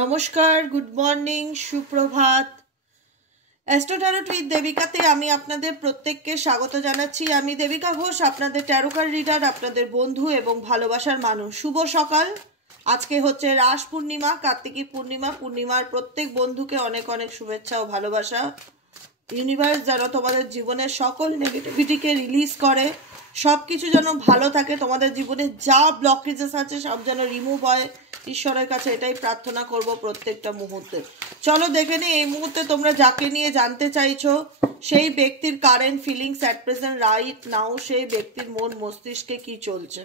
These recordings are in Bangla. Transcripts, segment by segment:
নমস্কার, গুড মর্নিং, সুপ্রভাত। অ্যাস্ট্রো ট্যারোট উইথ দেবিকাতে আমি আপনাদের প্রত্যেককে স্বাগত জানাচ্ছি। আমি দেবিকা ঘোষ, আপনাদের ট্যারো কার্ড রিডার, আপনাদের বন্ধু এবং ভালোবাসার মানুষ। শুভ সকাল। আজকে হচ্ছে রাস পূর্ণিমা, কার্তিকী পূর্ণিমা। পূর্ণিমার প্রত্যেক বন্ধুকে অনেক অনেক শুভেচ্ছা ও ভালোবাসা। ইউনিভার্স যেন তোমাদের জীবনের সকল নেগেটিভিটিকে রিলিজ করে, সব কিছু যেন ভালো থাকে, তোমাদের জীবনে যা ব্লকেজেস আছে সব যেন রিমুভ হয়। ঈশ্বরের কাছে এটাই প্রার্থনা করব প্রত্যেকটা মুহূর্তে। চলো দেখে নিই এই মুহূর্তে তোমরা যাকে নিয়ে জানতে চাইছো সেই ব্যক্তির current feelings at present right now, সেই ব্যক্তির মন মস্তিষ্কে কি চলছে,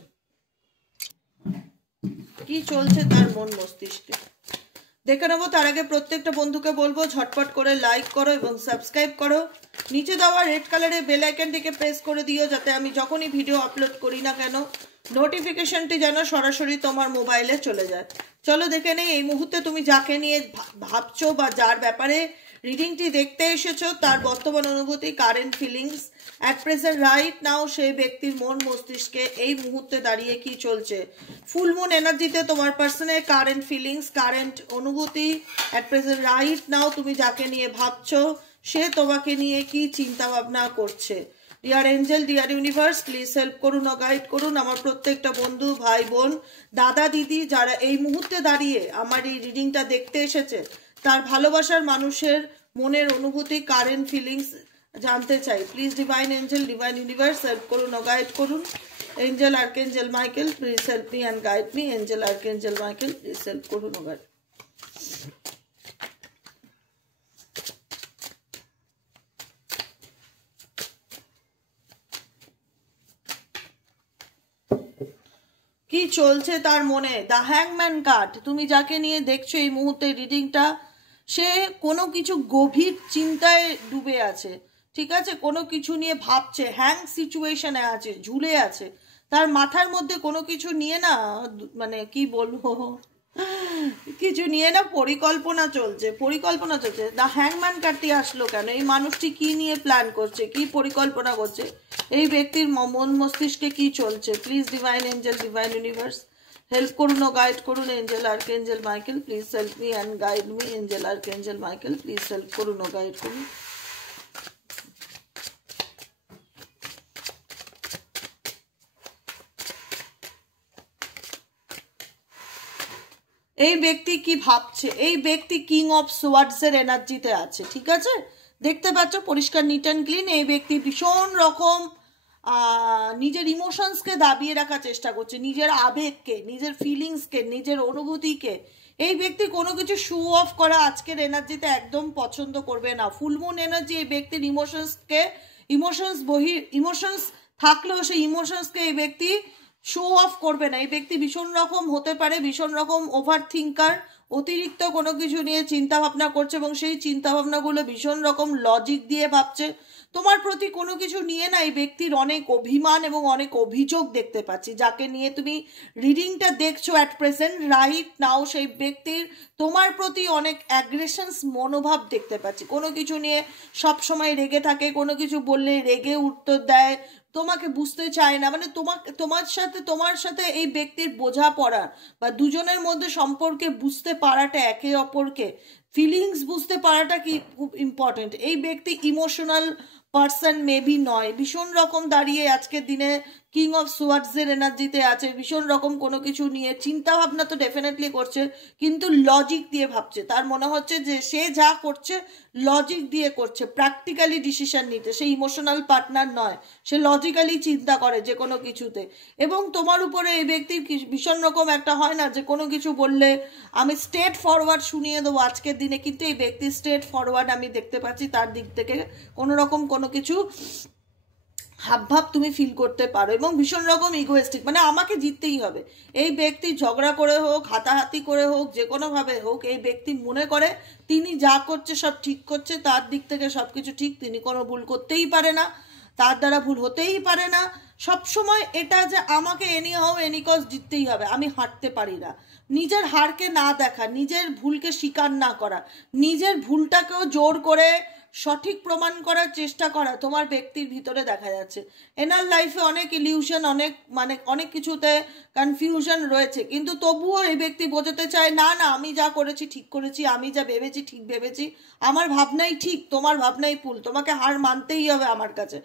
কি চলছে তার মন মস্তিষ্কে দেখে নেবো। তার আগে প্রত্যেকটা বন্ধুকে বলবো ঝটপট করে লাইক করো এবং সাবস্ক্রাইব করো। নিচে দেওয়া রেড কালারের বেল আইকনটিকে প্রেস করে দিও, যাতে আমি যখনই ভিডিও আপলোড করি না কেন নোটিফিকেশনটি যেন সরাসরি তোমার মোবাইলে চলে যায়। চলো দেখে নেই এই মুহূর্তে তুমি যাকে নিয়ে ভাবছো বা যার ব্যাপারে রিডিংটি দেখতে এসেছো তার বর্তমান অনুভূতি, current feelings at present right now, সেই ব্যক্তির মন মস্তিষ্কে এই মুহূর্তে দাঁড়িয়ে কি চলছে। ফুল মুন এনার্জিতে তোমার পার্সনের কারেন্ট ফিলিংস, কারেন্ট অনুভূতি অ্যাট প্রেজেন্ট রাইট নাও, তুমি যাকে নিয়ে ভাবছো সে তোমাকে নিয়ে কি চিন্তা ভাবনা করছে। Dear angel, deer universe, please help করুন ও গাইড করুন আমার প্রত্যেকটা বন্ধু, ভাই বোন, দাদা দিদি যারা এই মুহূর্তে দাঁড়িয়ে আমার এই রিডিংটা দেখতে এসেছে, তার ভালোবাসার মানুষের মনের অনুভূতি, কারেন্ট ফিলিংস জানতে চাই। Please divine angel, divine universe help করুন ও গাইড করুন। Angel archangel Michael, please help me and guide me. Angel archangel Michael, please help করুন ও গাইড। কি চলছে তার মনে। দ্য হ্যাংম্যান কার্ড, তুমি যাকে নিয়ে দেখছো এই মুহূর্তে রিডিংটা, সে কোনো কিছু গভীর চিন্তায় ডুবে আছে, ঠিক আছে, কোনো কিছু নিয়ে ভাবছে, হ্যাং সিচুয়েশনে আছে, ঝুলে আছে, তার মাথার মধ্যে কোনো কিছু নিয়ে না, মানে কি বলবো, কিছু নিয়ে না পরিকল্পনা চলছে। দ্য হ্যাংম্যান কার্ডটি আসলো কেন? এই মানুষটি কি নিয়ে প্ল্যান করছে, কি পরিকল্পনা করছে, এই ব্যক্তির মন মস্তিষ্কে কি চলছে। Please divine angel, divine universe help করুন ও গাইড করুন। Angel archangel Michael, please help me and guide me. Angel archangel Michael, please help করুন ও গাইড করুন। এই ব্যক্তি কি ভাবছে, এই ব্যক্তি কিং অফ সোয়ার্ডস এর এনার্জিতে আছে, ঠিক আছে, দেখতে পাচ্ছ পরিষ্কার, নিট অ্যান্ড ক্লিন। এই ব্যক্তি ভীষণ রকম নিজের ইমোশনসকে দাবিয়ে রাখার চেষ্টা করছে, নিজের আবেগকে, নিজের ফিলিংসকে, নিজের অনুভূতিকে। এই ব্যক্তি কোনো কিছু শো অফ করা আজকের এনার্জিতে একদম পছন্দ করবে না। ফুলমুন এনার্জি এই ব্যক্তির ইমোশনস থাকলেও সেই ইমোশনসকে এই ব্যক্তি শো অফ করবে না। এই ব্যক্তি ভীষণ রকম হতে পারে, ভীষণ রকম ওভার থিঙ্কার, অতিরিক্ত কোনো কিছু নিয়ে চিন্তা ভাবনা করছে এবং সেই চিন্তা ভাবনাগুলো ভীষণ রকম লজিক দিয়ে ভাবছে। তোমার প্রতি কোনো কিছু নিয়ে না এই ব্যক্তির অনেক অভিমান এবং অনেক অভিযোগ দেখতে পাচ্ছি। যাকে নিয়ে তুমি রিডিংটা দেখছো অ্যাট প্রেজেন্ট রাইট নাও, সেই ব্যক্তির তোমার প্রতি অনেক অ্যাগ্রেশনস মনোভাব দেখতে পাচ্ছি। কোনো কিছু নিয়ে সব সময় রেগে থাকে, কোনো কিছু বললে রেগে উত্তর দেয়, তোমাকে বুঝতে চায় না, মানে তোমার সাথে এই ব্যক্তির বোঝাপড়া বা দুজনের মধ্যে সম্পর্কে বুঝতে পারাটা, একে অপরকে ফিলিংস বুঝতে পারাটা কি খুব ইম্পর্টেন্ট। এই ব্যক্তি ইমোশনাল পার্সন মেবি নয়, ভীষণ রকম দাঁড়িয়ে আজকের দিনে কিং অফ সোয়ার্ডসের এনার্জিতে আছে, ভীষণ রকম কোনো কিছু নিয়ে চিন্তা ভাবনা তো ডেফিনেটলি করছে, কিন্তু লজিক দিয়ে ভাবছে। তার মনে হচ্ছে যে সে যা করছে লজিক দিয়ে করছে, প্র্যাকটিক্যালি ডিসিশন নিতে, সে ইমোশনাল পার্টনার নয়, সে লজিক্যালি চিন্তা করে যে কোনো কিছুতে। এবং তোমার উপরে এই ব্যক্তির ভীষণ রকম একটা হয় না যে কোনো কিছু বললে আমি স্ট্রেট ফরওয়ার্ড শুনিয়ে দেবো আজকের দিনে, কিন্তু এই ব্যক্তি স্ট্রেট ফরওয়ার্ড আমি দেখতে পাচ্ছি, তার দিক থেকে কোনো রকম কোনো কিছু হাবভাব তুমি ফিল করতে পারো এবং ভীষণ রকম ইগোয়েস্টিক, মানে আমাকে জিততেই হবে। এই ব্যক্তি ঝগড়া করে হোক, হাতাহাতি করে হোক, যে কোনোভাবে হোক, এই ব্যক্তি মনে করে তিনি যা করছে সব ঠিক করছে, তার দিক থেকে সব কিছু ঠিক, তিনি কোনো ভুল করতেই পারে না, তার দ্বারা ভুল হতেই পারে না। সবসময় এটা যে আমাকে এনি হাউ এনি কজ জিততেই হবে, আমি হারতে পারি না, নিজের হারকে না দেখা, নিজের ভুলকে স্বীকার না করা, নিজের ভুলটাকেও জোর করে সঠিক প্রমাণ করার চেষ্টা করা তোমার ব্যক্তির ভিতরে দেখা যাচ্ছে। এনার লাইফে অনেক ইলিউশন, অনেক কিছুতে কনফিউশন রয়েছে, কিন্তু তবুও এই ব্যক্তি বোঝাতে চায় না না আমি যা করেছি ঠিক করেছি, আমি যা ভেবেছি ঠিক ভেবেছি, আমার ভাবনাই ঠিক, তোমার ভাবনাই ভুল, তোমাকে হার মানতেই হবে আমার কাছে।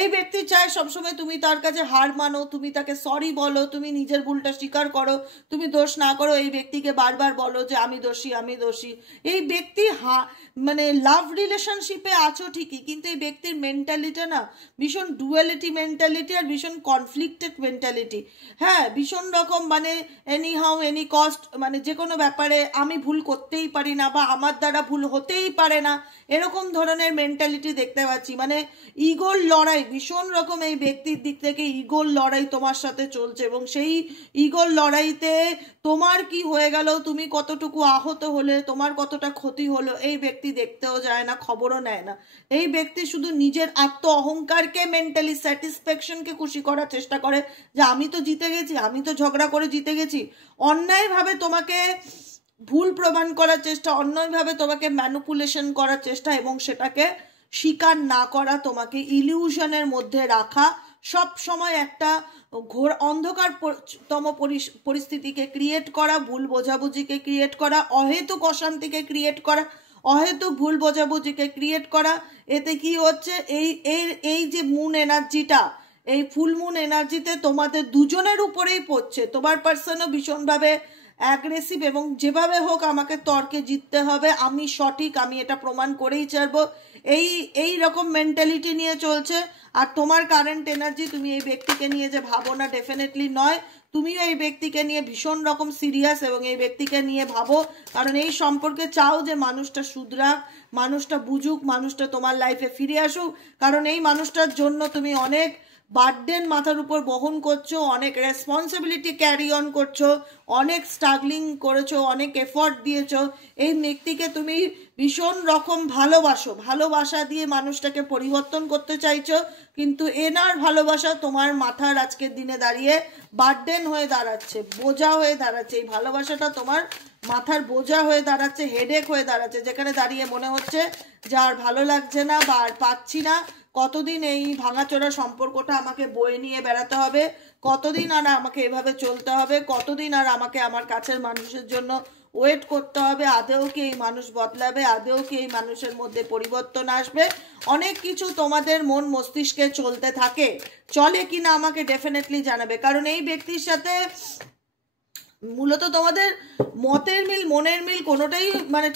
এই ব্যক্তি চায় সবসময় তুমি তার কাছে হার মানো, তুমি তাকে সরি বলো, তুমি নিজের ভুলটা স্বীকার করো, তুমি দোষ না করো, এই ব্যক্তিকে বারবার বলো যে আমি দোষী আমি দোষী। এই ব্যক্তি লাভ রিলেশনশিপে আছো ঠিকই, কিন্তু এই ব্যক্তির মেন্টালিটি না ভীষণ ডুয়ালিটি মেন্টালিটি আর ভীষণ কনফ্লিক্টেড মেন্টালিটি। হ্যাঁ, ভীষণ রকম এনি হাউ এনি কস্ট, যে কোনো ব্যাপারে আমি ভুল করতেই পারি না বা আমার দ্বারা ভুল হতেই পারে না, এরকম ধরনের মেন্টালিটি দেখতে পাচ্ছি। ইগোর লড়াই ভীষণ রকম এই ব্যক্তির দিক থেকে, ইগোর লড়াই তোমার সাথে চলছে, এবং সেই ইগোর লড়াইতে তোমার কি হয়ে গেল, তুমি কতটুকু আহত হলে, তোমার কতটা ক্ষতি হলো, এই ব্যক্তি দেখতেও যায় না, খবরও নেয় না। এই ব্যক্তি শুধু নিজের আত্ম অহংকারকে, মেন্টালি স্যাটিসফ্যাকশনকে খুশি করার চেষ্টা করে যে আমি তো জিতে গেছি, আমি তো ঝগড়া করে জিতে গেছি। অন্যায়ভাবে তোমাকে ভুল প্রমাণ করার চেষ্টা, অন্যায়ভাবে তোমাকে ম্যানিপুলেশন করার চেষ্টা, এবং সেটাকে স্বীকার না করা, তোমাকে ইলিউশনের মধ্যে রাখা, সব সময় একটা ঘোর অন্ধকারতম পরিস্থিতিকে ক্রিয়েট করা, ভুল বোঝাবুঝিকে ক্রিয়েট করা, অহেতুক অশান্তিকে ক্রিয়েট করা, অহেতুক ভুল বোঝাবুঝিকে ক্রিয়েট করা। এতে কি হচ্ছে, এই যে মুন এনার্জিটা, এই ফুল মুন এনার্জিতে তোমাদের দুজনের উপরেই পড়ছে। তোমার পার্সনও ভীষণভাবে অ্যাগ্রেসিভ, এবং যেভাবে হোক আমাকে তর্কে জিততে হবে, আমি সঠিক, আমি এটা প্রমাণ করেই ছাড়বো, এই রকম মেন্টালিটি নিয়ে চলছে। আর তোমার কারেন্ট এনার্জি, তুমি এই ব্যক্তিকে নিয়ে যে ভাবো না, ডেফিনেটলি নয়, তুমিও এই ব্যক্তিকে নিয়ে ভীষণ রকম সিরিয়াস, এবং এই ব্যক্তিকে নিয়ে ভাবো, কারণ এই সম্পর্কে চাও যে মানুষটা শুধরাক, মানুষটা বুঝুক, মানুষটা তোমার লাইফে ফিরে আসুক, কারণ এই মানুষটার জন্য তুমি অনেক বার্ডেন মাথার উপর বহন করছো, অনেক রেসপন্সিবিলিটি ক্যারি অন করছো, অনেক স্ট্রাগলিং করেছো, অনেক এফর্ট দিয়েছো। এই ব্যক্তিকে তুমি ভীষণ রকম ভালোবাসা দিয়ে মানুষটাকে পরিবর্তন করতে চাইছো, কিন্তু এনার ভালোবাসা তোমার মাথার আজকের দিনে দাঁড়িয়ে বার্ডেন হয়ে দাঁড়াচ্ছে, বোঝা হয়ে দাঁড়াচ্ছে। এই ভালোবাসাটা তোমার মাথার বোঝা হয়ে দাঁড়াচ্ছে, হেডেক হয়ে দাঁড়াচ্ছে, যেখানে দাঁড়িয়ে মনে হচ্ছে যে আর ভালো লাগছে না বা আর পাচ্ছি না, কতদিন এই ভাঙাচোরা সম্পর্কটা আমাকে বয়ে নিয়ে বেড়াতে হবে, কতদিন আর আমাকে এভাবে চলতে হবে, কতদিন আর আমাকে আমার কাছের মানুষের জন্য ওয়েট করতে হবে, আদেও কি এই মানুষ বদলাবে, আদেও কি এই মানুষের মধ্যে পরিবর্তন আসবে। অনেক কিছু তোমাদের মন মস্তিষ্কে চলতে থাকে, চলে কিনা আমাকে ডেফিনেটলি জানাবে, কারণ এই ব্যক্তির সাথে মূলত তোমাদের মনের মিল কোনোটাই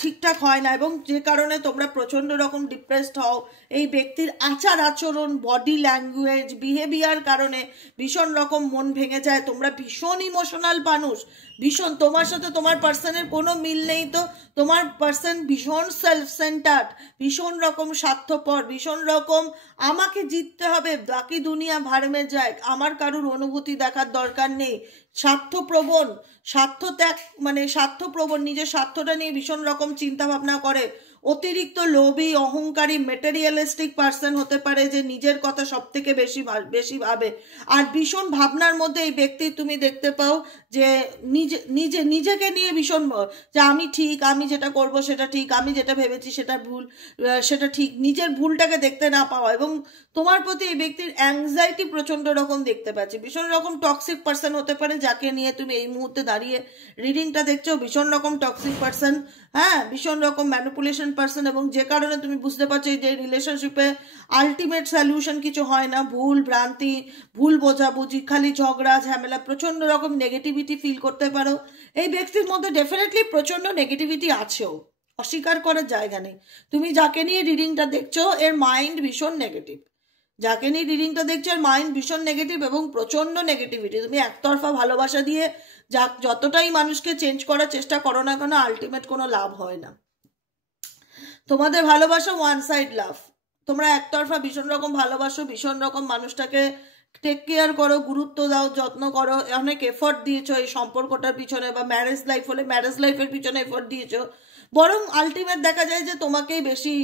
ঠিকঠাক হয় না, এবং যে কারণে তোমরা প্রচন্ড রকম ডিপ্রেসড হও। এই ব্যক্তির আচার আচরণ, বডি ল্যাঙ্গুয়েজ, বিহেভিয়ার কারণে ভীষণ রকম মন ভেঙে যায়। তোমরা ভীষণ ইমোশনাল মানুষ, ভীষণ, তোমার সাথে তোমার পার্সনের কোনো মিল নেই, তো তোমার পার্সন ভীষণ সেলফ সেন্টার্ড, ভীষণ রকম স্বার্থপর, ভীষণ রকম আমাকে জিততে হবে, বাকি দুনিয়া ভাড়মে যায়, আমার কারুর অনুভূতি দেখার দরকার নেই, স্বার্থপ্রবণ, স্বার্থপ্রবণ, নিজের স্বার্থটা নিয়ে ভীষণ রকম চিন্তা ভাবনা করে, অতিরিক্ত লোভী, অহংকারী, মেটেরিয়ালিস্টিক পার্সন হতে পারে, যে নিজের কথা সব থেকে বেশি ভাবে। আর ভীষণ ভাবনার মধ্যে এই ব্যক্তি তুমি দেখতে পাও যে নিজেকে নিয়ে ভীষণ, যে আমি ঠিক, আমি যেটা করব সেটা ঠিক, আমি যেটা ভেবেছি সেটা ভুল, সেটা ঠিক, নিজের ভুলটাকে দেখতে না পাওয়া। এবং তোমার প্রতি এই ব্যক্তির অ্যাংজাইটি প্রচন্ড রকম দেখতে পাচ্ছি, ভীষণ রকম টক্সিক পার্সন হতে পারে, যাকে নিয়ে তুমি এই মুহূর্তে দাঁড়িয়ে রিডিংটা দেখছো, ভীষণ রকম টক্সিক পার্সন, হ্যাঁ, ভীষণ রকম ম্যানিপুলেশন পার্সন, এবং যে কারণে তুমি বুঝতে পারছো যে রিলেশনশিপে আলটিমেট সলিউশন কিছু হয় না, ভুল ভ্রান্তি, ভুল বোঝাবুঝি, খালি ঝগড়া ঝামেলা, প্রচন্ড রকম নেগেটিভিটি ফিল করতে পারো। এই ব্যক্তির মধ্যে ডেফিনেটলি প্রচন্ড নেগেটিভিটি আছেও, অস্বীকার করার জায়গা নেই। তুমি যাকে নিয়ে রিডিংটা দেখছো এর মাইন্ড ভীষণ নেগেটিভ, যাকে নিয়ে রিডিংটা দেখছো এর মাইন্ড ভীষণ নেগেটিভ এবং প্রচন্ড নেগেটিভিটি। তুমি একতরফা ভালোবাসা দিয়ে যতটাই মানুষকে চেঞ্জ করার চেষ্টা করো না কেন, আলটিমেট কোনো লাভ হয় না। তোমাদের ভালোবাসা ওয়ান সাইড লাভ, তোমরা একতরফা ভীষণ রকম ভালোবাসো, ভীষণ রকম মানুষটাকে টেক কেয়ার করো, গুরুত্ব দাও, যত্ন করো, অনেক এফর্ট দিয়েছো এই সম্পর্কটার পিছনে, বা ম্যারেজ লাইফ হলে ম্যারেজ লাইফের পিছনে এফর্ট দিয়েছো, বরং আলটিমেট দেখা যায় যে তোমাকেই বেশি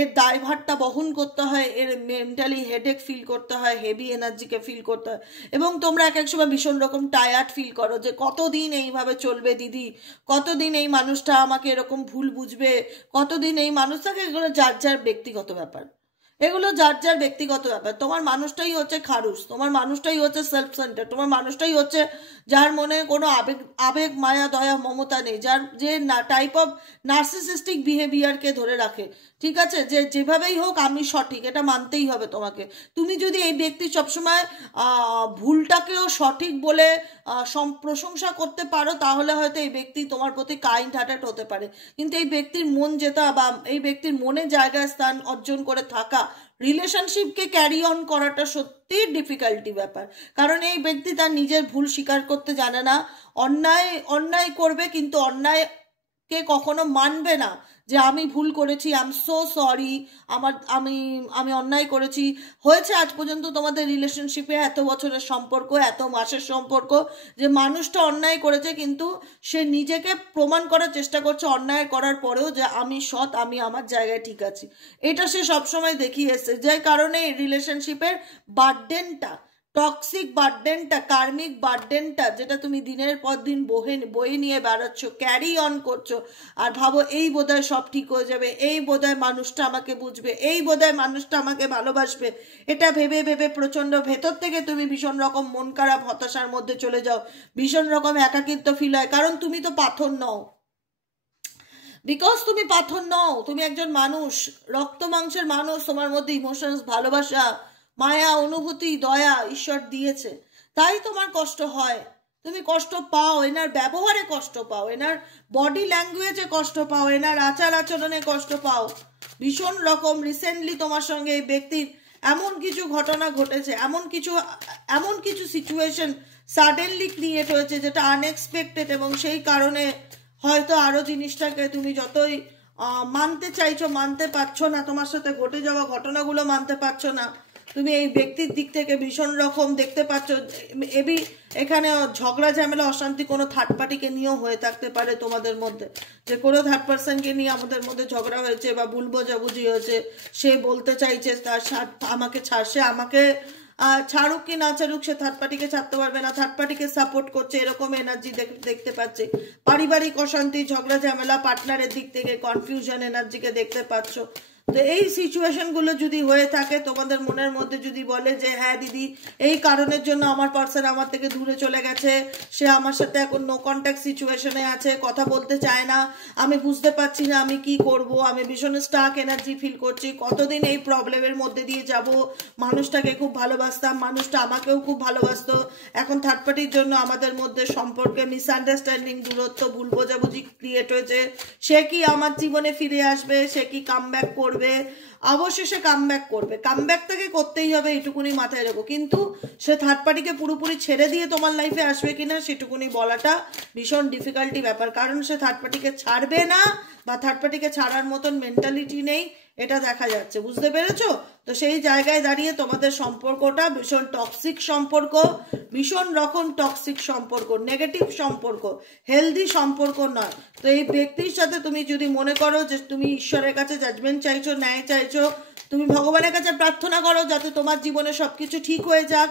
এর দায়ভারটা বহন করতে হয়, এর মেন্টালি হেডেক ফিল করতে হয়, হেভি এনার্জিকে ফিল করতে হয়, এবং তোমরা এক এক সময় ভীষণ রকম টায়ার্ড ফিল করো যে কতদিন এইভাবে চলবে দিদি, কতদিন এই মানুষটা আমাকে এরকম ভুল বুঝবে, কতদিন এই মানুষটাকে, এগুলো যার যার ব্যক্তিগত ব্যাপার, এগুলো যার যার ব্যক্তিগত ব্যাপার। তোমার মানুষটাই হচ্ছে খারুস, তোমার মানুষটাই হচ্ছে সেলফ সেন্টার, তোমার মানুষটাই হচ্ছে যার মনে কোনো আবেগ আবেগ মায়া দয়া মমতা নেই, যার যে না টাইপ অফ নার্সিসিস্টিক বিহেভিয়ারকে ধরে রাখে, ঠিক আছে, যে যেভাবেই হোক আমি সঠিক, এটা মানতেই হবে তোমাকে। তুমি যদি এই ব্যক্তি সবসময় ভুলটাকেও সঠিক বলে প্রশংসা করতে পারো, তাহলে হয়তো এই ব্যক্তি তোমার প্রতি কাইন্ড হার্টেড হতে পারে, কিন্তু এই ব্যক্তির মন জেতা বা এই ব্যক্তির মনে জায়গায় স্থান অর্জন করে থাকা, রিলেশনশিপকে ক্যারি অন করাটা সত্যি ডিফিকাল্টি ব্যাপার। কারণ এই ব্যক্তি তার নিজের ভুল স্বীকার করতে জানে না, অন্যায় করবে কিন্তু অন্যায়কে কখনো মানবে না, যে আমি ভুল করেছি, আই এম সো সরি, আমি অন্যায় করেছি। হয়েছে আজ পর্যন্ত তোমাদের রিলেশনশিপে এত বছরের সম্পর্ক, এত মাসের সম্পর্ক, যে মানুষটা অন্যায় করেছে কিন্তু সে নিজেকে প্রমাণ করার চেষ্টা করছে অন্যায় করার পরেও, যে আমি সৎ, আমি আমার জায়গায় ঠিক আছি, এটা সে সবসময় দেখিয়ে এসছে। যে কারণে এই রিলেশনশিপের বার্ডেনটা, টক্সিক বার্ডেনটা, কার্মিক বার্ডেনটা, যেটা তুমি দিনের পর দিন বয়ে নিয়ে বেড়াচ্ছ, ক্যারি অন করছো, আর ভাবো এই বোধহয় সব ঠিক হয়ে যাবে, এই বোধহয় মানুষটা আমাকে বুঝবে, এই বোধহয় মানুষটা আমাকে ভালোবাসবে, এটা ভেবে ভেবে প্রচণ্ড ভেতর থেকে তুমি ভীষণ রকম মন খারাপ হতাশার মধ্যে চলে যাও, ভীষণ রকম একাকিত্ব ফিল হয়। কারণ তুমি তো পাথর নও, বিকজ তুমি পাথর নও, তুমি একজন মানুষ, রক্ত মাংসের মানুষ, তোমার মধ্যে ইমোশনস, ভালোবাসা, মায়া, অনুভূতি, দয়া ঈশ্বর দিয়েছে, তাই তোমার কষ্ট হয়, তুমি কষ্ট পাও, এনার ব্যবহারে কষ্ট পাও, এনার বডি ল্যাঙ্গুয়েজে কষ্ট পাও, এনার আচার আচরণে কষ্ট পাও ভীষণ রকম। রিসেন্টলি তোমার সঙ্গে এই ব্যক্তির এমন কিছু ঘটনা ঘটেছে, এমন কিছু সিচুয়েশন সাডেনলি ক্রিয়েট হয়েছে যেটা আনএক্সপেক্টেড, এবং সেই কারণে হয়তো আরো জিনিসটাকে তুমি যতই মানতে চাইছো মানতে পারছো না, তোমার সাথে ঘটে যাওয়া ঘটনাগুলো মানতে পারছো না, তুমি এই ব্যক্তির দিক থেকে ভীষণ রকম দেখতে পাচ্ছ। এখানে ঝগড়া ঝামেলা অশান্তি কোনো থার্ড পার্টিকে নিয়েও হয়ে থাকতে পারে তোমাদের মধ্যে, যে কোনো থার্ড পার্সনকে নিয়ে আমাদের মধ্যে ঝগড়া হয়েছে বা ভুল বোঝাবুঝি হয়েছে, সে বলতে চাইছে তার আমাকে সে আমাকে ছাড়ুক কি না ছাড়ুক, সে থার্ড পার্টিকে ছাড়তে পারবে না, থার্ড পার্টিকে সাপোর্ট করছে, এরকম এনার্জি দেখতে পাচ্ছে। পারিবারিক অশান্তি, ঝগড়া ঝামেলা, পার্টনারের দিক থেকে কনফিউশন এনার্জিকে দেখতে পাচ্ছ। তো এই সিচুয়েশনগুলো যদি হয়ে থাকে, তোমাদের মনের মধ্যে যদি বলে যে হ্যাঁ দিদি এই কারণের জন্য আমার পার্সন আমার থেকে দূরে চলে গেছে, সে আমার সাথে এখন নো কন্ট্যাক্ট সিচুয়েশনে আছে, কথা বলতে চায় না, আমি বুঝতে পারছি না আমি কি করব, আমি ভীষণ স্টাক এনার্জি ফিল করছি, কতদিন এই প্রবলেমের মধ্যে দিয়ে যাব, মানুষটাকে খুব ভালোবাসতাম, মানুষটা আমাকেও খুব ভালোবাসতো, এখন থার্ড পার্টির জন্য আমাদের মধ্যে সম্পর্কে মিসআন্ডারস্ট্যান্ডিং, দূরত্ব, ভুল বোঝাবুঝি ক্রিয়েট হয়েছে, সে কি আমার জীবনে ফিরে আসবে, সে কি কামব্যাক করবে, অবশেষে কামব্যাক করবে, কামব্যাক তাকে করতেই হবে, এটুকুনি মাথায় রাখো। কিন্তু সে থার্ড পার্টিকে পুরোপুরি ছেড়ে দিয়ে তোমার লাইফে আসবে কিনা সেটুকুনি বলাটা ভীষণ ডিফিকাল্টি ব্যাপার, কারণ সে থার্ড পার্টিকে ছাড়বে না বা থার্ড পার্টিকে ছাড়ার মতন মেন্টালিটি নেই, এটা দেখা যাচ্ছে, বুঝতে পেরেছো? তো সেই জায়গায় দাঁড়িয়ে তোমাদের সম্পর্কটা ভীষণ টক্সিক সম্পর্ক, ভীষণ রকম টক্সিক সম্পর্ক, নেগেটিভ সম্পর্ক, হেলদি সম্পর্ক নয়। তো এই ব্যক্তির সাথে তুমি যদি মনে করো যে তুমি ঈশ্বরের কাছে জাজমেন্ট চাইছো, ন্যায় চাইছো, তুমি ভগবানের কাছে প্রার্থনা করো যাতে তোমার জীবনে সবকিছু ঠিক হয়ে যাক,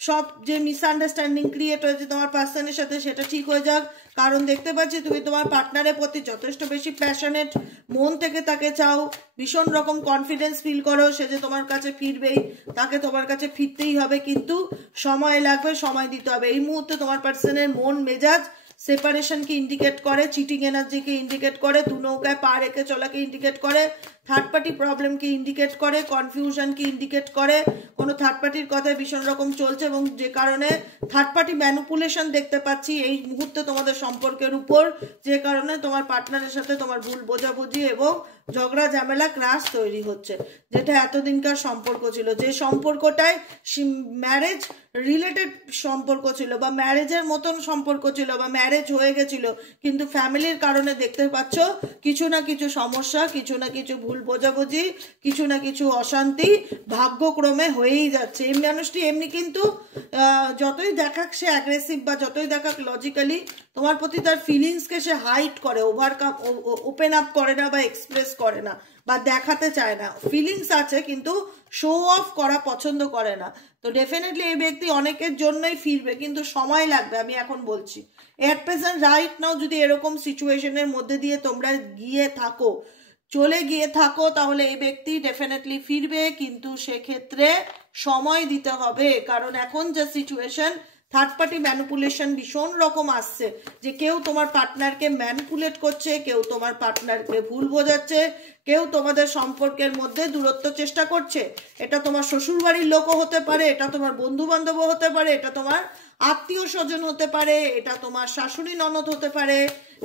সব যে মিসআন্ডারস্ট্যান্ডিং ক্রিয়েট হয়েছে তোমার পার্সনের সাথে সেটা ঠিক হয়ে যাক, কারণ দেখতে পাচ্ছি তুমি তোমার পার্টনারের প্রতি যথেষ্ট বেশি প্যাশনেট, মন থেকে তাকে চাও, ভীষণ রকম কনফিডেন্স ফিল করো, সে যে তোমার কাছে ফিরবেই, তাকে তোমার কাছে ফিরতেই হবে, কিন্তু সময় লাগবে, সময় দিতে হবে। এই মুহূর্তে তোমার পার্সনের মন মেজাজ সেপারেশনকে ইন্ডিকেট করে, চিটিং এনার্জিকে ইন্ডিকেট করে, দু নৌকায় পা রেখে চলাকে ইন্ডিকেট করে, থার্ড পার্টি প্রবলেমকে ইন্ডিকেট করে, কনফিউশনকে ইন্ডিকেট করে, কোনো থার্ড পার্টির কথায় ভীষণ রকম চলছে, এবং যে কারণে থার্ড পার্টি ম্যানিপুলেশন দেখতে পাচ্ছি এই মুহূর্তে তোমাদের সম্পর্কের উপর, যে কারণে তোমার পার্টনারের সাথে তোমার ভুল বোঝাবুঝি এবং ঝগড়া ঝামেলা ক্রাশ তৈরি হচ্ছে, যেটা এতদিনকার সম্পর্ক ছিল, যে সম্পর্কটায় ম্যারেজ রিলেটেড সম্পর্ক ছিল বা ম্যারেজের মতন সম্পর্ক ছিল বা ম্যারেজ হয়ে গেছিল, কিন্তু ফ্যামিলির কারণে দেখতে পাচ্ছ কিছু না কিছু সমস্যা, কিছু না কিছু ভুল বোঝাবুঝি, কিছু না কিছু অশান্তি ভাগ্যক্রমে হয়েই যাচ্ছে। এই মানুষটি এমনি কিন্তু যতই দেখাক সে অ্যাগ্রেসিভ বা যতই দেখাক লজিক্যালি, তোমার প্রতি তার ফিলিংসকে সে হাইড করে, ওপেন আপ করে না বা এক্সপ্রেস করে না বা দেখাতে চায় না। ফিলিংস আছে কিন্তু শো অফ করা পছন্দ করে না। তো ডেফিনেটলি এই ব্যক্তি অনেকের জন্যই ফিরবে, কিন্তু সময় লাগবে। আমি এখন বলছি এট প্রেজেন্ট রাইট নাও যদি এরকম সিচুয়েশনের মধ্যে দিয়ে তোমরা চলে গিয়ে থাকো, তাহলে এই ব্যক্তি ডেফিনেটলি ফিরবে, কিন্তু সেক্ষেত্রে সময় দিতে হবে। কারণ এখন যে সিচুয়েশন, থার্ড পার্টি ম্যানিপুলেশন ভীষণ রকম আসছে, যে কেউ তোমার পার্টনারকে ম্যানিপুলেট করছে, কেউ তোমার পার্টনারকে ভুল বোঝাচ্ছে, কেউ তোমাদের সম্পর্কের মধ্যে দূরত্ব চেষ্টা করছে। এটা তোমার শ্বশুরবাড়ির লোকও হতে পারে, এটা তোমার বন্ধু বান্ধবও হতে পারে, এটা তোমার আত্মীয় স্বজন হতে পারে, এটা তোমার শাশুড়ি ননদ হতে পারে,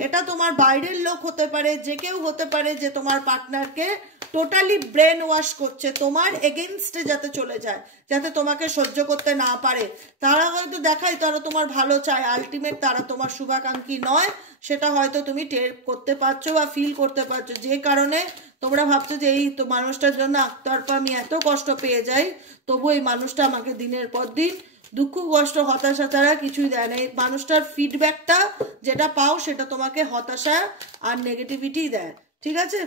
এটা তোমার বাইরের লোক হতে পারে, যে কেউ হতে পারে যে তোমার পার্টনারকে টোটালি ব্রেন ওয়াশ করছে তোমার এগেনস্টে, যাতে চলে যায়, যাতে তোমাকে সহ্য করতে না পারে। তারা হয়তো দেখায় তারা তোমার ভালো চায়, আলটিমেট তারা তোমার শুভাকাঙ্ক্ষী নয়, সেটা হয়তো তুমি টের করতে পারছো বা ফিল করতে পারছো, যে কারণে তোমরা ভাবছো যে এই তো মানুষটার জন্য একতরফা আমি এত কষ্ট পেয়ে যাই, তবু এই মানুষটা আমাকে দিনের পর দিন দুঃখ কষ্ট হতাশা ছাড়া কিছুই দেয় না। এই মানুষটার ফিডব্যাকটা যেটা পাও সেটা তোমাকে হতাশা আর নেগেটিভিটি দেয়। ঠিক আছে,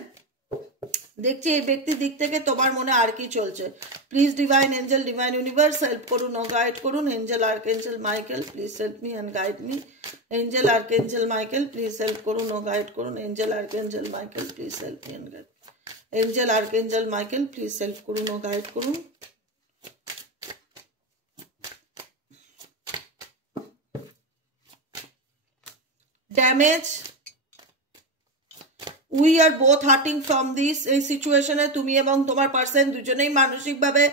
দেখছি এই ব্যক্তির দিক থেকে তোমার মনে আর কি চলছে। Please divine angel, divine universe help করুন ও গাইড করুন। Angel archangel Michael please help me and guide me. Angel archangel Michael please help করুন ও গাইড করুন। Angel archangel Michael please help me and guide. Angel archangel Michael please help করুন ও গাইড করুন। Damage, we are both hurting from this. এই সিচুয়েশনে তুমি এবং তোমার পার্সন দুজনেই মানসিকভাবে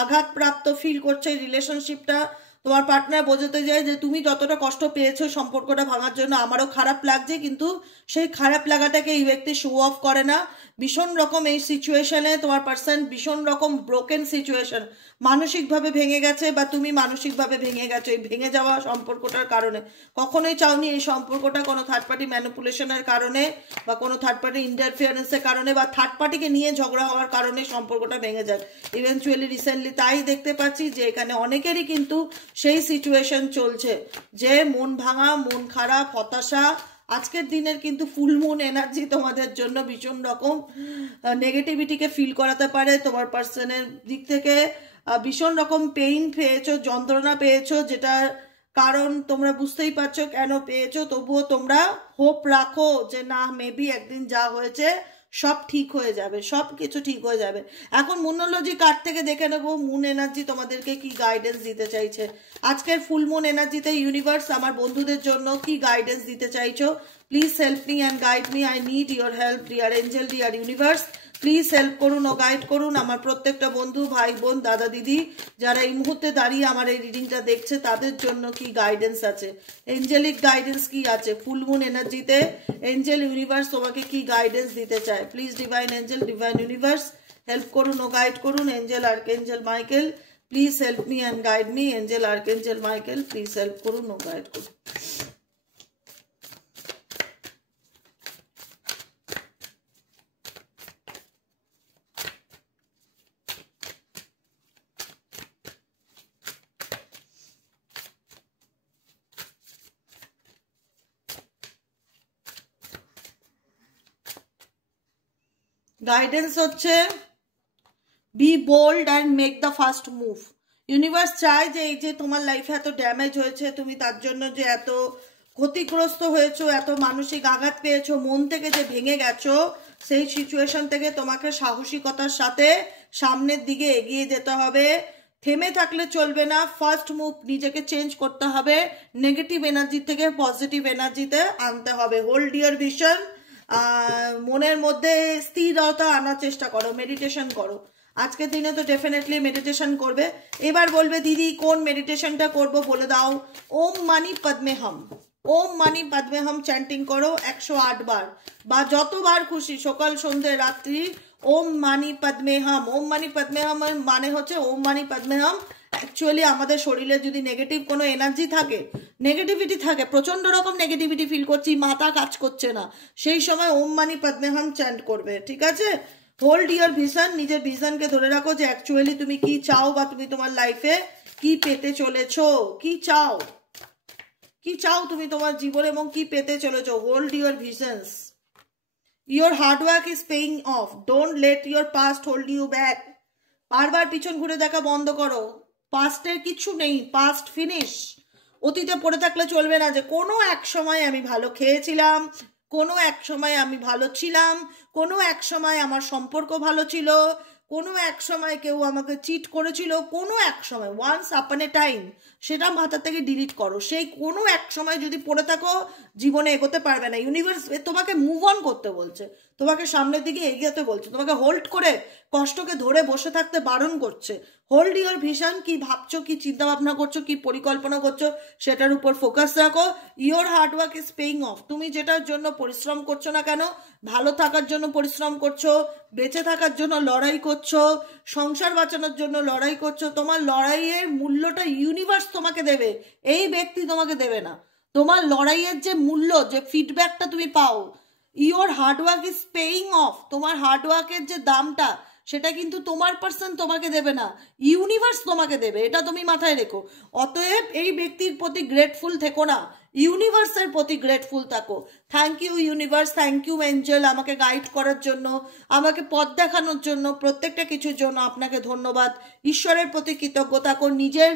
আঘাতপ্রাপ্ত ফিল করছে। এই রিলেশনশিপটা তোমার পার্টনার বোঝাতে যায় যে তুমি যতটা কষ্ট পেয়েছো সম্পর্কটা ভাঙার জন্য, আমারও খারাপ লাগছে, কিন্তু সেই খারাপ লাগাটাকে এই ব্যক্তি শো অফ করে না। ভীষণ রকম এই সিচুয়েশনে তোমার পার্সন ভীষণ রকম ব্রোকেন সিচুয়েশন, মানসিকভাবে ভেঙে গেছে বা তুমি মানসিকভাবে ভেঙে গেছো। এই ভেঙে যাওয়া সম্পর্কটার কারণে কখনোই চাওনি এই সম্পর্কটা কোনো থার্ড পার্টি ম্যানিপুলেশনের কারণে বা কোনো থার্ড পার্টি ইন্টারফিয়ারেন্সের কারণে বা থার্ড পার্টিকে নিয়ে ঝগড়া হওয়ার কারণে সম্পর্কটা ভেঙে যায় ইভেনচুয়ালি রিসেন্টলি। তাই দেখতে পাচ্ছি যে এখানে অনেকেরই কিন্তু সেই সিচুয়েশন চলছে, যে মন ভাঙা, মন খারাপ, হতাশা। আজকের দিনের কিন্তু ফুল মুন এনার্জি তোমাদের জন্য ভীষণ রকম নেগেটিভিটিকে ফিল করাতে পারে। তোমার পার্সনের দিক থেকে ভীষণ রকম পেইন পেয়েছো, যন্ত্রণা পেয়েছো, যেটা কারণ তোমরা বুঝতেই পারছো কেন পেয়েছো। তবুও তোমরা হোপ রাখো যে না, মেবি একদিন যা হয়েছে সব ঠিক হয়ে যাবে, সব কিছু ঠিক হয়ে যাবে। এখন মুনোলজি কার্ড থেকে দেখে নেবো মুন এনার্জি তোমাদেরকে কি গাইডেন্স দিতে চাইছে। আজকের ফুল মুন এনার্জিতে ইউনিভার্স আমার বন্ধুদের জন্য কি গাইডেন্স দিতে চাইছো। Please help me and guide me. I need your help dear angel, deer universe. Please help করুন ও গাইড করুন আমার প্রত্যেকটা বন্ধু, ভাই বোন, দাদা দিদি, যারা এই মুহূর্তে দাঁড়িয়ে আমার এই রিডিংটা দেখছে, তাদের জন্য কি গাইডেন্স আছে, এঞ্জেলিক গাইডেন্স কি আছে ফুল মুন এনার্জিতে। এঞ্জেল ইউনিভার্স তোমাকে কি গাইডেন্স দিতে চায়। Please divine angel, divine universe help করুন ও গাইড করুন। Angel archangel Michael please help me and guide me. Angel archangel Michael please help করুন ও গাইড করুন। গাইডেন্স হচ্ছে be bold and make the first move. Universe চায় যে এই যে তোমার লাইফে এত ড্যামেজ হয়েছে, তুমি তার জন্য যে এত ক্ষতিগ্রস্ত হয়েছো, এত মানসিক আঘাত পেয়েছো, মন থেকে যে ভেঙে গেছো, সেই সিচুয়েশন থেকে তোমাকে সাহসিকতার সাথে সামনের দিকে এগিয়ে যেতে হবে। থেমে থাকলে চলবে না, ফার্স্ট মুভ নিজেকে চেঞ্জ করতে হবে, নেগেটিভ এনার্জি থেকে পজিটিভ এনার্জিতে আনতে হবে। হোল্ড ইওর ভিশন, মনের মধ্যে স্থিরতা আনার চেষ্টা করো, মেডিটেশন করো। আজকের দিনে তো ডেফিনেটলি মেডিটেশন করবে। এবার বলবে দিদি কোন মেডিটেশনটা করব বলে দাও। ওম মানি পদ্মে হাম, ওম মানি পদ্মে হাম চ্যান্টিং করো 108 বার বা যতবার খুশি, সকাল সন্ধ্যে রাত্রি। ওম মানি পদ্মে হাম, ওম মানি পদ্মে হাম মানে হচ্ছে ওম মানি পদ্মে হাম অ্যাকচুয়ালি আমাদের শরীরে যদি নেগেটিভ কোনো এনার্জি থাকে, নেগেটিভিটি থাকে, প্রচণ্ড রকম নেগেটিভিটি ফিল করছি, মাথা কাজ করছে না, সেই সময় ওম মানি পদ্মে হাম চ্যান্ট করবে, ঠিক আছে? হোল্ড ইয়োর ভিশন, নিজের ভিশনকে ধরে রাখো যে অ্যাকচুয়ালি তুমি কি চাও বা তুমি তোমার লাইফে কি পেতে চলেছো, কি চাও, কি চাও তুমি তোমার জীবনে এবং কি পেতে চলেছো। Hold your visions. Your hard work is paying off, don't let your past hold you back. বারবার পিছন ঘুরে দেখা বন্ধ করো, পাস্টের কিছু নেই, পাস্ট ফিনিশ। অতীতে পড়ে থাকলে চলবে না যে কোনো এক সময় আমি ভালো খেয়েছিলাম, কোনো এক সময় আমি ভালো ছিলাম, কোনো এক সময় আমার সম্পর্ক ভালো ছিল, কোনো এক সময় কেউ আমাকে চিট করেছিল, কোনো এক সময়, ওয়ান্স আপন এ টাইম, সেটা মাথা থেকে ডিলিট করো। সেই কোনো এক সময় যদি পড়ে থাকো জীবনে এগোতে পারবে না। ইউনিভার্স তোমাকে মুভ অন করতে বলছে, তোমাকে সামনের দিকে এগিয়ে বলছে, তোমাকে হোল্ড করে কষ্টকে ধরে বসে থাকতে বারণ করছে। হোল্ড ইয়োর ভিশন, কি ভাবছো, কি চিন্তা ভাবনা করছো, কি পরিকল্পনা করছো, সেটার উপর ফোকাস রাখো। Your hard work is paying of, তুমি যেটার জন্য পরিশ্রম করছো না কেন, ভালো থাকার জন্য পরিশ্রম করছো, বেঁচে থাকার জন্য লড়াই করছো, সংসার বাঁচানোর জন্য লড়াই করছো, তোমার লড়াইয়ের মূল্যটা ইউনিভার্স তোমাকে দেবে, এই ব্যক্তি তোমাকে দেবে না। তোমার লড়াইয়ের যে মূল্য, যে ফিডব্যাকটা তুমি পাও, your hard work is paying of, তোমার হার্ডওয়ার্কের যে দামটা, সেটা কিন্তু তোমার পার্সন তোমাকে দেবে না, ইউনিভার্স তোমাকে দেবে, এটা তুমি মাথায় রেখো। অতএব এই ব্যক্তির প্রতি গ্রেটফুল থেকো না, ইউনিভার্সের প্রতি গ্রেটফুল থাকো। Thank you universe, thank you angel, আমাকে গাইড করার জন্য, আমাকে পথ দেখানোর জন্য, প্রত্যেকটা কিছুর জন্য আপনাকে ধন্যবাদ। ঈশ্বরের প্রতি কৃতজ্ঞতা থাকো, নিজের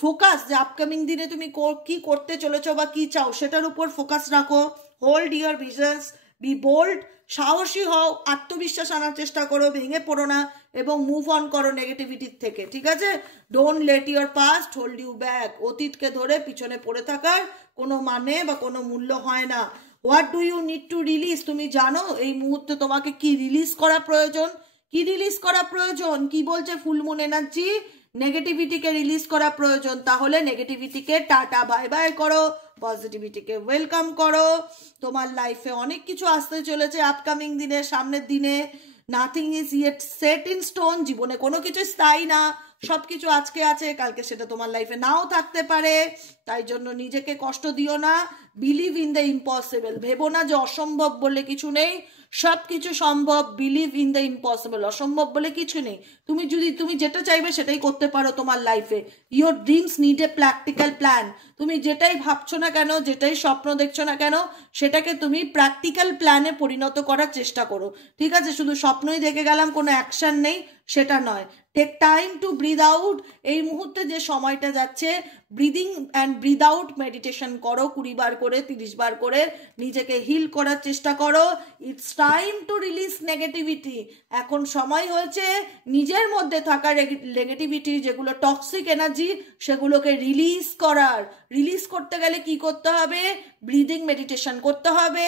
ফোকাস যে আপকামিং দিনে তুমি কি করতে চলেছো বা কি চাও সেটার উপর ফোকাস রাখো। Hold your visions, be bold, সাহসী হও, আত্মবিশ্বাস আনার চেষ্টা করো, ভেঙে পড়ো না এবং মুভ অন করো নেগেটিভিটির থেকে, ঠিক আছে? Don't let your past hold you back, অতীতকে ধরে পিছনে পড়ে থাকার কোনো মানে বা কোনো মূল্য হয় না। What do you need to release, তুমি জানো এই মুহূর্তে তোমাকে কি রিলিজ করা প্রয়োজন, কি রিলিজ করা প্রয়োজন, কি বলছে ফুলমুন এনার্জি, নেগেটিভিটিকে রিলিজ করা প্রয়োজন। তাহলে নেগেটিভিটিকে টাটা বাই বাই করো, পজিটিভিটিকে ওয়েলকাম করো। তোমার লাইফে অনেক কিছু আসতে চলেছে আপকামিং দিনে, সামনের দিনে। Nothing is yet set in stone, জীবনে কোনো কিছু স্থায়ী না, সব কিছু আজকে আছে, কালকে সেটা তোমার লাইফে নাও থাকতে পারে। তাই জন্য নিজেকে কষ্ট দিও না, বিলিভ ইন দ্য ইম্পসিবল, ভেবো না যে অসম্ভব বলে কিছু নেই, সব কিছু সম্ভব। বিলিভ ইন দ্য ইম্পসিবল, অসম্ভব বলে কিছু নেই। তুমি যেটা চাইবে সেটাই করতে পারো তোমার লাইফে। Your dreams need a practical plan, তুমি যেটাই ভাবছো না কেন, যেটাই স্বপ্ন দেখছো না কেন, সেটাকে তুমি প্র্যাকটিক্যাল প্ল্যানে পরিণত করার চেষ্টা করো, ঠিক আছে? শুধু স্বপ্নই দেখে গেলাম, কোনো অ্যাকশন নেই, সেটা নয়। Take time to breathe out, এই মুহূর্তে যে সময়টা যাচ্ছে, breathing and breathe out meditation করো, 20 বার করে, 30 বার করে, নিজেকে হিল করার চেষ্টা করো। It's time to release negativity, এখন সময় হয়েছে নিজের মধ্যে থাকা নেগেটিভিটি, যেগুলো টক্সিক এনার্জি, সেগুলোকে রিলিজ করার। রিলিজ করতে গেলে কি করতে হবে? ব্রিদিং মেডিটেশন করতে হবে,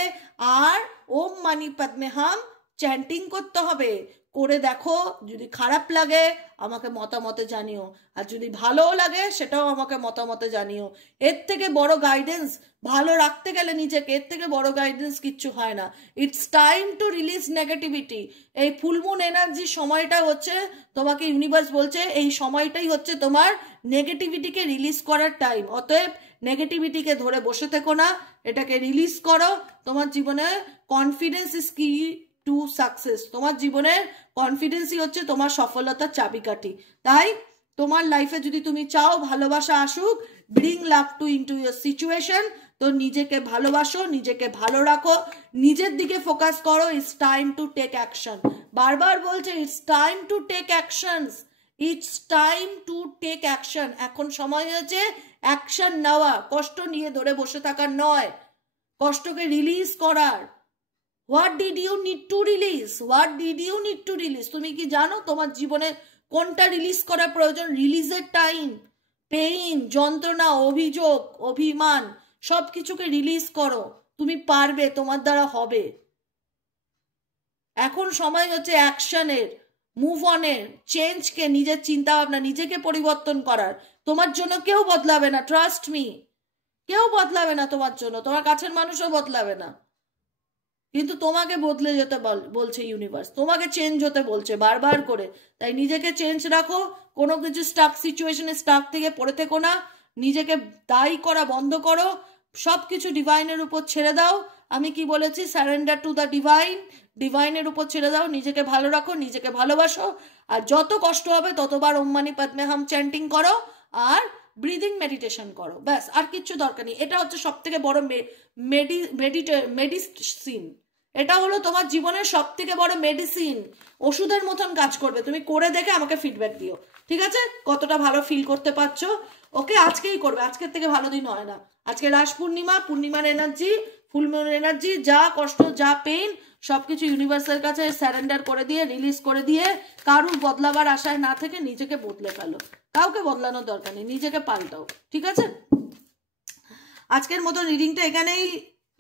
আর ওম মানি পদ্মে হাম চ্যান্টিং করতে হবে। করে দেখো, যদি খারাপ লাগে আমাকে মতামতে জানিও, আর যদি ভালোও লাগে সেটাও আমাকে মতামতে জানিও। এর থেকে বড় গাইডেন্স, ভালো রাখতে গেলে নিজেকে, এর থেকে বড় গাইডেন্স কিচ্ছু হয় না। It's time to release negativity. এই ফুলমুন এনার্জি সময়টা হচ্ছে, তোমাকে ইউনিভার্স বলছে এই সময়টাই হচ্ছে তোমার নেগেটিভিটিকে রিলিজ করার টাইম। অতএব নেগেটিভিটিকে ধরে বসে থেকো না, এটাকে রিলিজ করো। তোমার জীবনে কনফিডেন্স ইজ কি টু সাকসেস, তোমার জীবনের কনফিডেন্সই হচ্ছে তোমার সফলতার চাবিকাঠি। তাই তোমার লাইফে যদি তুমি চাও ভালোবাসা আসুক, bring love to into your situation, তো নিজেকে ভালোবাসো, নিজেকে ভালো রাখো, নিজের দিকে ফোকাস করো। It's time to take action, বারবার বলছে it's time to take actions, it's time to take action. এখন সময় হয়েছে অ্যাকশন নেওয়া, কষ্ট নিয়ে ধরে বসে থাকার নয়, কষ্টকে রিলিজ করার। What did you need to release, what did you need to release, তুমি কি জানো তোমার জীবনে কোনটা রিলিজ করা প্রয়োজন? রিলিজের টাইম। পেইন, যন্ত্রণা, অভিযোগ, অভিমান, সব কিছুকে রিলিজ করো। তুমি পারবে, তোমার দ্বারা হবে। এখন সময় হচ্ছে অ্যাকশনের, মুভ অনের, চেঞ্জকে, নিজের চিন্তা ভাবনা, নিজেকে পরিবর্তন করার। তোমার জন্য কেউ বদলাবে না, ট্রাস্ট মি, কেউ বদলাবে না তোমার জন্য, তোমার কাছের মানুষও বদলাবে না। কিন্তু তোমাকে বদলে যেতে বলছে ইউনিভার্স, তোমাকে চেঞ্জ হতে বলছে বারবার করে। তাই নিজেকে চেঞ্জ রাখো, কোনো কিছু স্টাক সিচুয়েশনে স্টাক থেকে পড়ে থেকো না, নিজেকে দায়ী করা বন্ধ করো, সব কিছু ডিভাইনের উপর ছেড়ে দাও। আমি কি বলেছি? স্যারেন্ডার টু দ্য ডিভাইন, ডিভাইনের উপর ছেড়ে দাও, নিজেকে ভালো রাখো, নিজেকে ভালোবাসো, আর যত কষ্ট হবে ততবার ওম মানি পদ্মে হাম চ্যান্টিং করো আর ব্রিদিং মেডিটেশন করো, ব্যাস, আর কিচ্ছু দরকার নেই। এটা হচ্ছে সব থেকে বড় মেডিসিন, এটা হলো তোমার জীবনের সব থেকে বড় মেডিসিন, ওষুধের মতন কাজ করবে। তুমি করে দেখে আমাকে ফিডব্যাক দিও, ঠিক আছে? কতটা ভালো ফিল করতে পারছো। ওকে, আজকেই করবে, আজকের থেকে ভালো দিন হয় না। আজকে রাস পূর্ণিমা, পূর্ণিমার এনার্জি, ফুল মুন এনার্জি, যা কষ্ট যা পেইন সবকিছু ইউনিভার্সের কাছে স্যারেন্ডার করে দিয়ে, রিলিজ করে দিয়ে, কারুর বদলাবার আশায় না থেকে নিজেকে বদলে ফেলো। কাউকে বদলানোর দরকার নেই, নিজেকে পাল্টাও, ঠিক আছে? আজকের মতো রিডিংটা এখানেই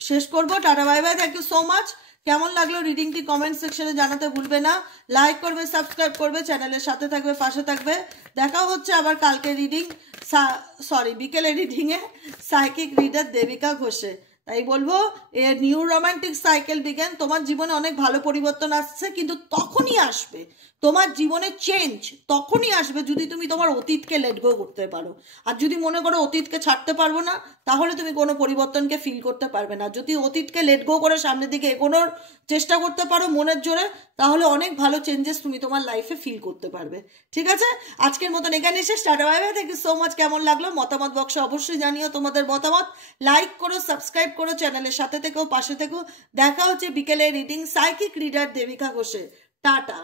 শেষ করবো। Tata bye bye, thank you so much. কেমন লাগলো রিডিংটি কমেন্ট সেকশনে জানাতে ভুলবে না। লাইক করবে, সাবস্ক্রাইব করবে, চ্যানেলের সাথে থাকবে, পাশে থাকবে। দেখা হচ্ছে আবার কালকে বিকেলে রিডিংয়ে সাইকিক রিডার দেবিকা ঘোষে। তাই বলবো, এ নিউ রোমান্টিক সাইকেল বিজ্ঞান, তোমার জীবনে অনেক ভালো পরিবর্তন আসছে, কিন্তু তখনই আসবে তোমার জীবনে চেঞ্জ, তখনই আসবে যদি তুমি তোমার অতীতকে লেট গো করতে পারো। আর যদি মনে করো অতীতকে ছাড়তে পারবো না, তাহলে তুমি কোনো পরিবর্তনকে ফিল করতে পারবে না। যদি অতীতকে লেট গো করে সামনের দিকে এগোনোর চেষ্টা করতে পারো মনের জোরে, তাহলে অনেক ভালো চেঞ্জেস তুমি তোমার লাইফে ফিল করতে পারবে, ঠিক আছে? আজকের মতন এখানে শেষ। Tata bye bye, thank you so much. কেমন লাগলো মতামত বক্সে অবশ্যই জানিও তোমাদের মতামত। লাইক করো, সাবস্ক্রাইব করো, চ্যানেলের সাথে থেকো, পাশে থেকো। দেখা হচ্ছে বিকেলে রিডিং সাইকিক রিডার দেবিকা ঘোষে। টাটা।